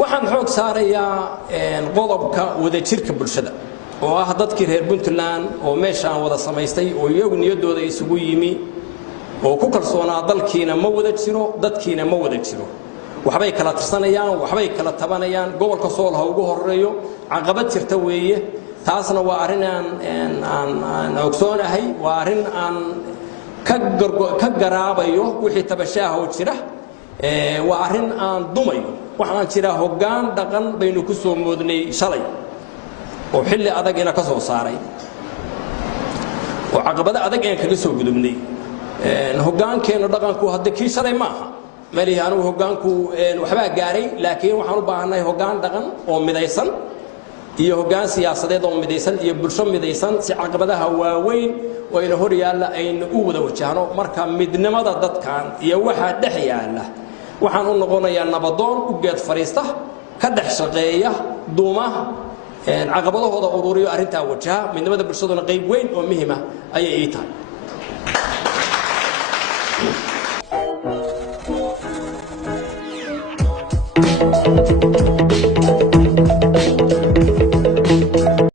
waxaan xoog saarayaa qodobka wadajirka bulshada oo ah dadkii reer Puntland oo meeshaan wada samaystay oo iyagu niyadooda isugu yimi oo ku kalsoonaa dalkiina ma wada jiro dadkiina ma wada jiro waxbay kala tirsanayaan waxbay kala tabanayaan gobolka Sool ha ugu horeeyo caqabad jirta weeye taasna waa arin aan ogsoonahay waa arin aan ka garaabayo wixii tabashaha oo jira waa arin aan dumayo waxaan jira hoggaan dhaqan baynu ku soo moodnay shalay oo xilli adag ina ka soo saaray oo caqabada adag aan kaga soo gudubnay hoggaankeena dhaqanku hadda kii shalay ma aha maliyaanu hoggaanku waxba gaaray laakiin waxaan u baahanahay hoggaan dhaqan oo midaysan iyo hoggaan siyaasadeed oo midaysan iyo bulsho midaysan si caqabadaha waaweyn oo ina hor yaalla aynu u wada wajahno marka midnimada dadkan iyo waxa dhex yaalla waxaan u noqonayaa nabadoon u geed fariista ka dhex shaqeeya duumaha caqabadahooda ururiyo arinta wajaha midnimada bulshaduna qayb weyn oo muhiim ah ayay ii tahay